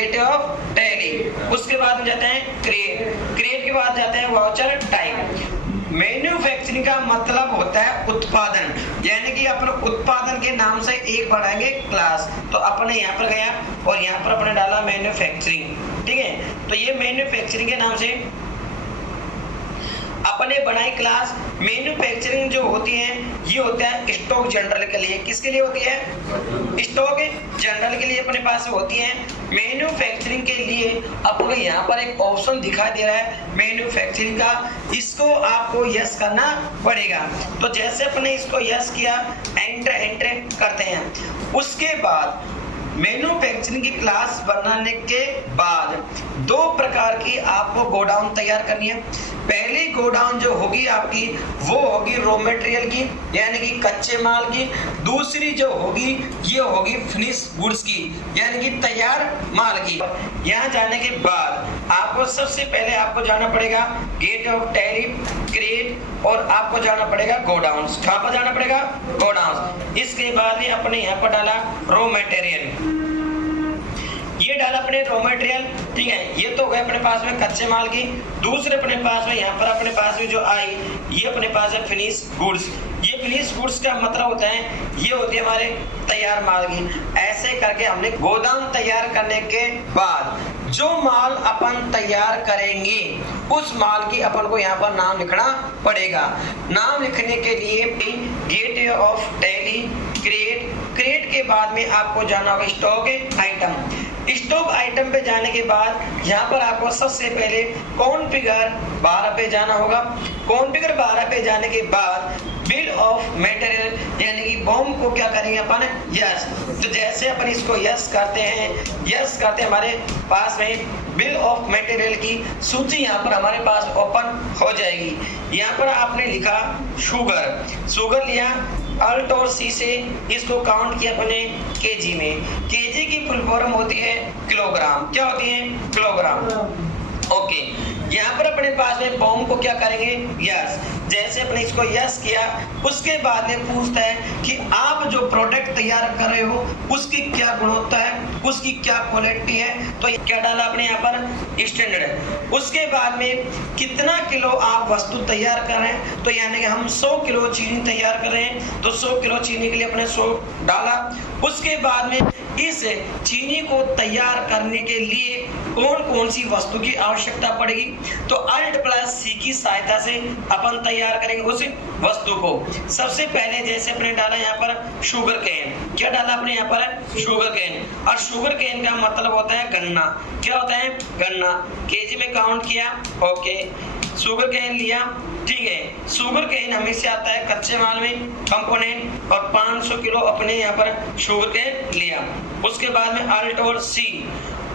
Gate of tally, उसके बाद में जाते हैं क्रिएट, क्रिएट के बाद जाते हैं वाउचर टाइप। मैन्युफैक्चरिंग का मतलब होता है उत्पादन, यानी कि अपन उत्पादन के नाम से एक बढ़ाएंगे क्लास। तो अपने यहाँ पर गया और यहाँ पर अपने डाला मैन्युफैक्चरिंग, ठीक है। तो ये मैन्युफैक्चरिंग के नाम से अपने बनाई क्लास। मैन्युफैक्चरिंग जो होती है ये होता है स्टॉक जनरल के लिए। किसके लिए होती है? स्टॉक जनरल के लिए अपने पास होती है। मैन्युफैक्चरिंग के लिए आपको यहाँ पर एक ऑप्शन दिखाई दे रहा है मैन्युफैक्चरिंग का, इसको आपको यस करना पड़ेगा। तो जैसे अपने इसको यस किया, एंटर एंटर करते हैं। उसके बाद मैन्युफैक्चरिंग की क्लास बनाने के बाद दो प्रकार की आपको गोडाउन तैयार करनी है। पहली गोडाउन जो होगी आपकी वो होगी रॉ मटेरियल की, यानी कि कच्चे माल की। दूसरी जो होगी ये होगी फिनिश गुड्स की, यानी कि तैयार माल की। यहाँ जाने के बाद आपको सबसे पहले आपको जाना पड़ेगा गेट ऑफ टैली, क्रिएट, और आपको जाना पड़ेगा गोडाउन्स। कहाँ पर जाना पड़ेगा? गोडाउन्स। इसके बाद में अपने यहाँ पर डाला रॉ मटेरियल, ये डाला अपने रॉ मटेरियल, ठीक है। ये तो गए अपने पास में कच्चे माल की। दूसरे अपने पास में यहाँ पर अपने पास में जो आई ये अपने पास है फिनिश गुड्स। ये फिनिश गुड्स का मतलब होता है ये होती है हमारे तैयार माल की। ऐसे करके हमने गोदाम तैयार करने के बाद जो माल अपन तैयार करेंगे उस माल की अपन को यहाँ पर नाम लिखना पड़ेगा। नाम लिखने के लिए gate of Tally, create, create के बाद में आपको जाना होगा स्टॉक आइटम। स्टॉक आइटम पे जाने के बाद यहाँ पर आपको सबसे पहले कॉन्फ़िगर 12 पे जाना होगा। कॉन्फ़िगर 12 पे जाने के बाद बिल ऑफ मटेरियल, यानी कि बॉम्ब को क्या करेंगे अपन? यस। तो जैसे अपन इसको यस करते हैं, यस करते हैं, हमारे पास में बिल ऑफ मटेरियल की सूची यहाँ पर हमारे पास ओपन हो जाएगी। यहाँ पर आपने लिखा शुगर, शुगर लिया, अल्ट और सी से इसको काउंट किया अपने केजी में। केजी की फुल फॉर्म होती है किलोग्राम। क्या होती है? किलोग्राम। ओके, यहाँ पर अपने पास में बॉम्ब को क्या करेंगे? यस। जैसे अपने इसको यस किया उसके बाद में पूछता है कि आप जो प्रोडक्ट तैयार कर रहे हो उसकी क्या गुणवत्ता है, उसकी क्या क्वालिटी है। तो क्या डाला आपने यहाँ पर? स्टैंडर्ड। उसके बाद में कितना किलो आप वस्तु तैयार कर रहे हैं, तो यानी कि हम 100 किलो चीनी तैयार कर रहे हैं, तो 100 किलो चीनी के लिए अपने 100 डाला। उसके बाद में इस चीनी को तैयार करने के लिए कौन कौन सी वस्तु की आवश्यकता पड़ेगी, तो अल्ट प्लस सी की सहायता से अपन तैयार करेंगे उस वस्तु को। सबसे पहले जैसे अपने डाला यहाँ पर शुगर केन। क्या डाला अपने यहाँ पर? Sugar cane. और शुगर केन का मतलब होता है गन्ना। क्या होता है? गन्ना। केजी में काउंट किया, ओके, शुगर केन लिया, ठीक है। शुगर केन हमेशा आता है कच्चे माल में कंपोनेंट, और 500 किलो अपने यहाँ पर शुगर केन लिया। उसके बाद में अल्ट और सी।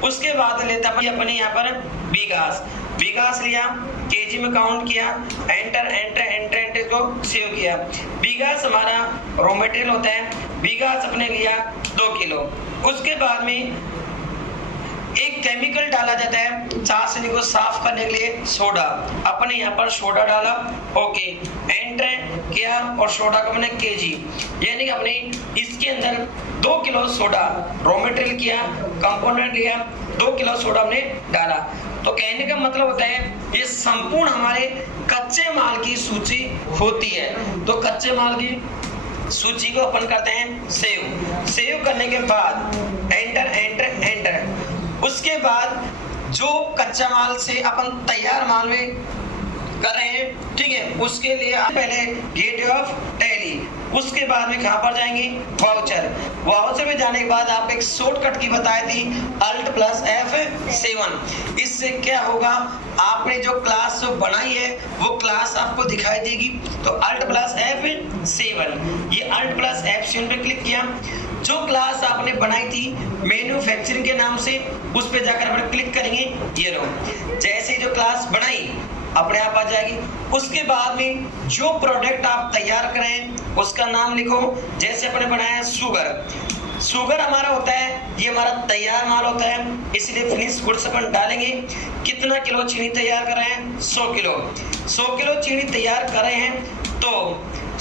उसके बाद लेता अपने यहाँ पर बीघास, बीघास लिया, केजी में काउंट किया, एंटर एंटर एंटर एंटर को सेव किया। बीघास हमारा रॉ मटेरियल होता है। बीघास अपने लिया 2 किलो। उसके बाद में एक केमिकल डाला जाता है चाशनी को साफ करने के लिए, सोडा। अपने यहाँ पर सोडा डाला, ओके, एंटर किया, और सोडा का मैंने केजी, यानी कि अपने इसके अंदर 2 किलो सोडा रॉ मटेरियल किया, कंपोनेंट लिया, 2 किलो सोडा हमने डाला। तो कहने का मतलब होता है ये संपूर्ण हमारे कच्चे माल की सूची होती है। तो कच्चे माल की सूची को अपन करते हैं सेव। सेव करने के बाद एंटर एंटर एंटर। उसके बाद जो कच्चा माल से अपन तैयार माल में कर रहे हैं, ठीक है, उसके लिए पहले गेट ऑफ टैली। उसके बाद में कहाँ पर जाएंगे? वाउचर। वाउचर में जाने के बाद आपको एक शॉर्टकट की बताई थी, अल्ट प्लस F7। इससे क्या होगा, आपने जो क्लास बनाई है वो क्लास आपको दिखाई देगी। तो अल्ट प्लस F7, ये अल्ट प्लस F7 पे क्लिक किया। जो क्लास आपने बनाई थी मैन्युफैक्चरिंग के नाम से, उस पे जाकर अपन क्लिक करेंगे, ये लो। जैसे जो क्लास बनाई अपने आप आ जाएगी। उसके बाद में जो प्रोडक्ट आप तैयार करें उसका नाम लिखो। जैसे अपने बनाया शुगर, शुगर हमारा होता है, ये हमारा तैयार माल होता है, इसलिए फिनिश गुड्स अपन डालेंगे। कितना किलो चीनी तैयार कर रहे हैं? 100 किलो। 100 किलो चीनी तैयार कर रहे हैं। तो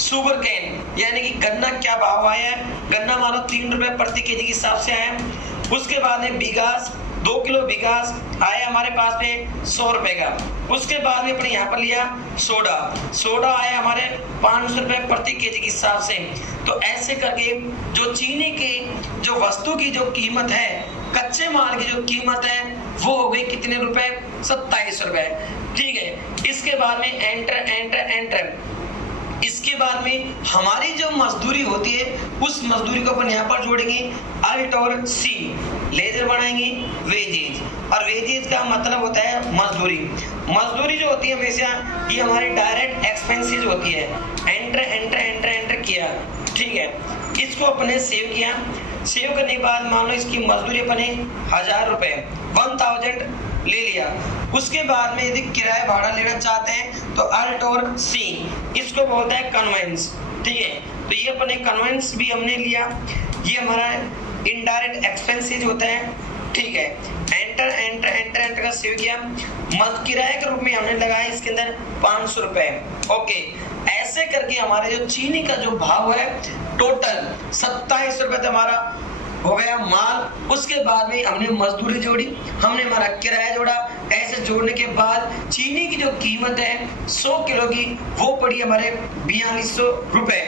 शुगर केन यानी कि गन्ना क्या भाव आया है? गन्ना हमारा 3 रुपए प्रति केजी के हिसाब से आया है। उसके बाद में बीघास, 2 किलो विकास आया हमारे पास में 100 रुपए का। उसके बाद में अपने यहाँ पर लिया सोडा आया हमारे 500 रुपए प्रति केजी के हिसाब से। तो ऐसे करके जो चीनी की जो वस्तु की जो कीमत है, कच्चे माल की जो कीमत है वो हो गई कितने रुपए, 27 रुपए। ठीक है, इसके बाद में एंटर। इसके बाद में हमारी जो मजदूरी होती है उस मजदूरी को अपन यहाँ पर जोड़ेंगे अल्ट और सी, लेजर बनाएंगे वेजेज, और वेजेज का मतलब होता है मजदूरी जो होती है वैसे ये हमारी डायरेक्ट एक्सपेंसेस होती है। एंटर किया। ठीक है, इसको अपने सेव किया। सेव करने के बाद मान लो इसकी मजदूरी अपने 1000 रुपए 1000 ले लिया। उसके बाद में यदि किराया भाड़ा लेना चाहते हैं तो अल्ट और सी, इसको बोलते हैं कन्वेंस। ठीक है, तो ये अपने कन्वेंस भी हमने लिया, ये हमारा इनडायरेक्ट एक्सपेंसेस होता है। ठीक है, एंटर का सेव किया। किराए के रूप में हमने लगाया इसके अंदर 500 रुपए। ओके, ऐसे करके हमारे जो चीनी का जो भाव है टोटल 27 रुपए तो हमारा हो गया माल। उसके बाद में हमने मजदूरी जोड़ी, हमने हमारा किराया जोड़ा। ऐसे जोड़ने के बाद चीनी की जो कीमत है 100 किलो की वो पड़ी हमारे 4200 रुपए।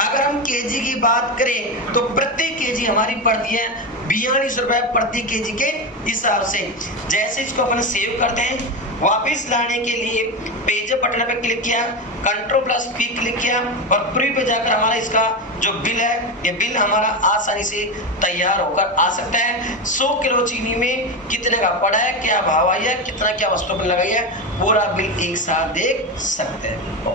अगर हम केजी की बात करें तो प्रति केजी हमारी पड़ती है 42 रुपए प्रति केजी के हिसाब से। जैसे इसको अपन सेव करते हैं, वापस लाने के लिए पेज बटन पे क्लिक किया, Ctrl+P क्लिक किया और प्रीव्यू पे जाकर हमारा इसका जो बिल है, ये बिल हमारा आसानी से तैयार होकर आ सकता है। 100 किलो चीनी में कितने का पड़ा है, क्या भाव आई है, कितना क्या वस्तु लगाई है, पूरा बिल एक साथ देख सकते हैं।